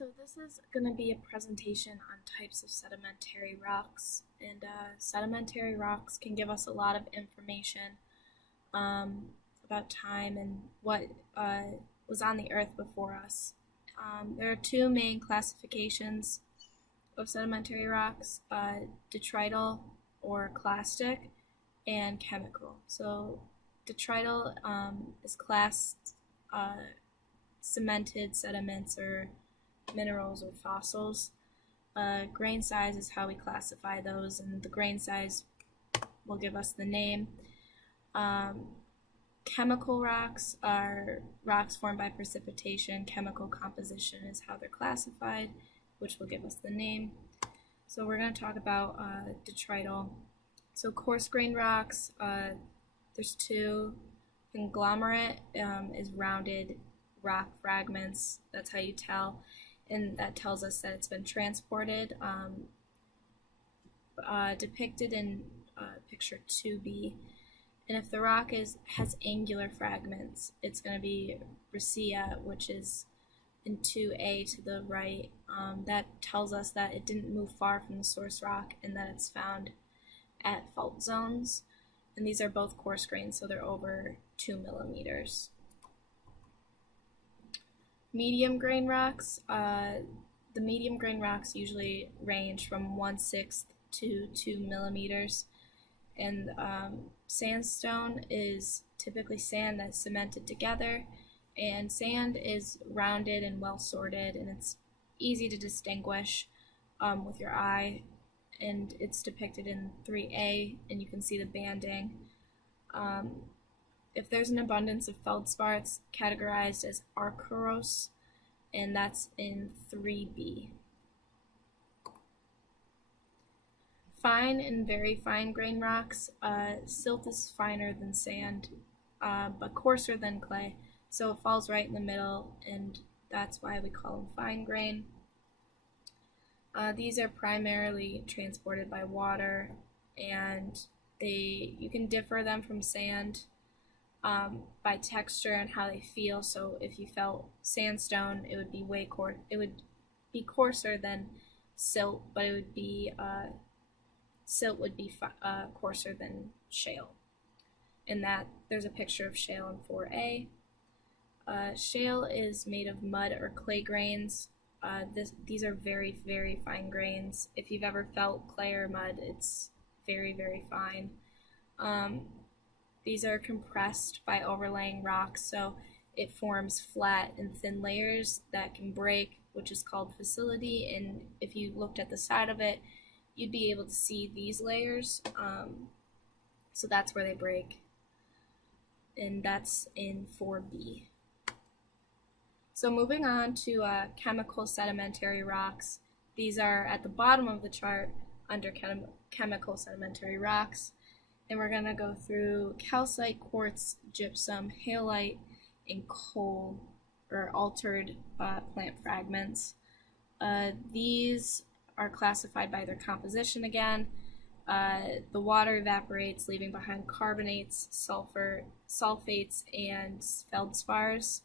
So this is going to be a presentation on types of sedimentary rocks, and sedimentary rocks can give us a lot of information about time and what was on the earth before us. There are two main classifications of sedimentary rocks, detrital or clastic, and chemical. So detrital is classed cemented sediments or minerals or fossils. Grain size is how we classify those, and the grain size will give us the name. Chemical rocks are rocks formed by precipitation. Chemical composition is how they're classified, which will give us the name. So we're going to talk about detrital. So coarse grain rocks, there's two. Conglomerate is rounded rock fragments. That's how you tell, and that tells us that it's been transported. Depicted in picture 2b. And if the rock has angular fragments, it's going to be breccia, which is in 2a to the right. That tells us that it didn't move far from the source rock and that it's found at fault zones. And these are both coarse grains, so they're over 2 millimeters. Medium grain rocks, the medium grain rocks usually range from 1/6 to 2 millimeters. And sandstone is typically sand that's cemented together, and sand is rounded and well sorted, and it's easy to distinguish with your eye, and it's depicted in 3A, and you can see the banding. If there's an abundance of feldspar, it's categorized as argyros, and that's in 3B. Fine and very fine grain rocks, silt is finer than sand, but coarser than clay, so it falls right in the middle, and that's why we call them fine grain. These are primarily transported by water, and you can differ them from sand by texture and how they feel. So if you felt sandstone, it would be coarser than silt, but it would be silt would be coarser than shale. In that, there's a picture of shale in 4A. Shale is made of mud or clay grains. These are very, very fine grains. If you've ever felt clay or mud, it's very, very fine. These are compressed by overlaying rocks, so it forms flat and thin layers that can break, which is called facility, and if you looked at the side of it, you'd be able to see these layers, so that's where they break, and that's in 4B. So moving on to chemical sedimentary rocks. These are at the bottom of the chart under chemical sedimentary rocks. And we're going to go through calcite, quartz, gypsum, halite, and coal, or altered plant fragments. These are classified by their composition again. The water evaporates, leaving behind carbonates, sulfur, sulfates, and feldspars.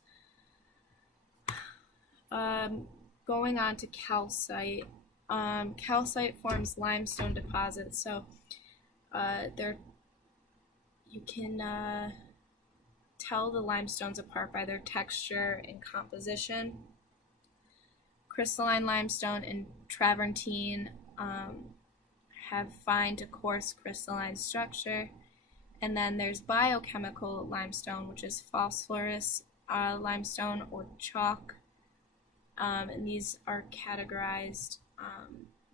Going on to calcite. Calcite forms limestone deposits, so you can tell the limestones apart by their texture and composition. Crystalline limestone and travertine have fine to coarse crystalline structure. And then there's biochemical limestone, which is phosphorus limestone or chalk. And these are categorized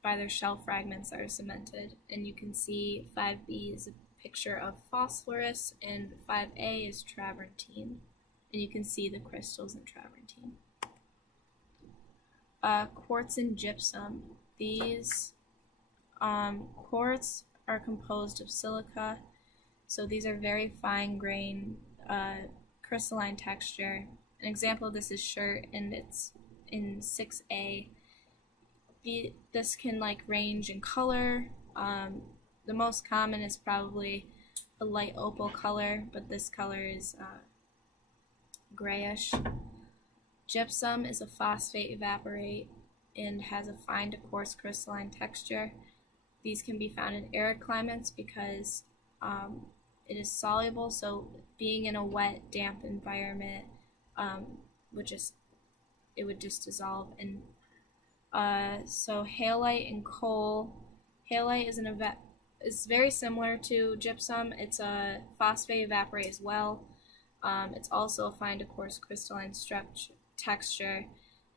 by their shell fragments that are cemented. And you can see 5B is a picture of phosphorus, and 5A is travertine, and you can see the crystals in travertine. Quartz and gypsum. These quartz are composed of silica, so these are very fine grain, crystalline texture. An example of this is shirt, and it's in 6A. This can range in color. The most common is probably a light opal color, but this color is grayish. Gypsum is a phosphate evaporate and has a fine to coarse crystalline texture. These can be found in arid climates because it is soluble, so being in a wet, damp environment would just it would just dissolve. And so halite and coal. Halite is very similar to gypsum. It's a phosphate evaporate as well. It's also a fine to coarse crystalline texture.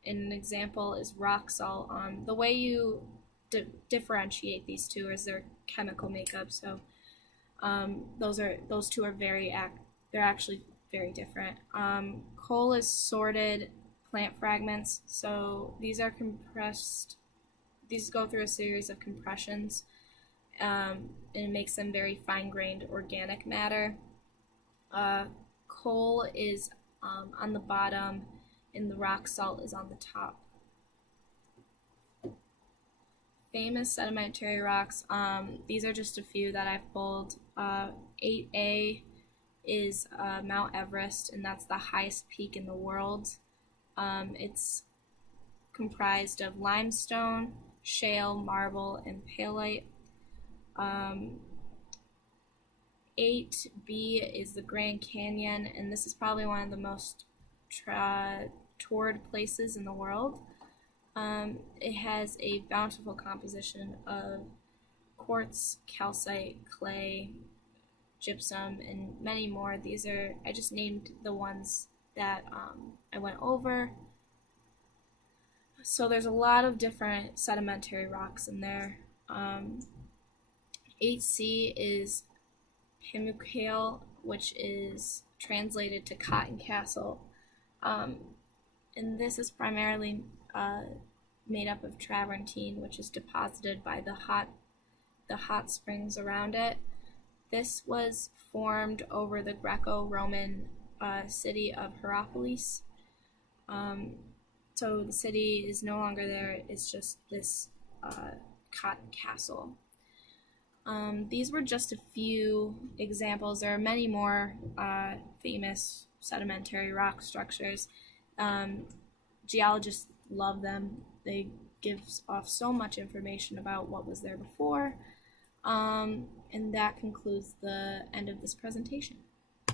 And an example is rock salt. The way you differentiate these two is their chemical makeup. So those two are they're actually very different. Coal is sorted plant fragments, so these are compressed. These go through a series of compressions, and it makes them very fine-grained organic matter. Coal is on the bottom, and the rock salt is on the top. Famous sedimentary rocks. These are just a few that I've pulled. 8A is Mount Everest, and that's the highest peak in the world. It's comprised of limestone, shale, marble, and palite. 8B is the Grand Canyon, and this is probably one of the most toured places in the world. It has a bountiful composition of quartz, calcite, clay, gypsum, and many more. I just named the ones that I went over. So there's a lot of different sedimentary rocks in there. 8C is Pimukale, which is translated to Cotton Castle. And this is primarily made up of travertine, which is deposited by the hot springs around it. This was formed over the Greco-Roman city of Hierapolis. So the city is no longer there, it's just this cotton castle. These were just a few examples. There are many more famous sedimentary rock structures. Geologists love them. They give off so much information about what was there before. And that concludes the end of this presentation.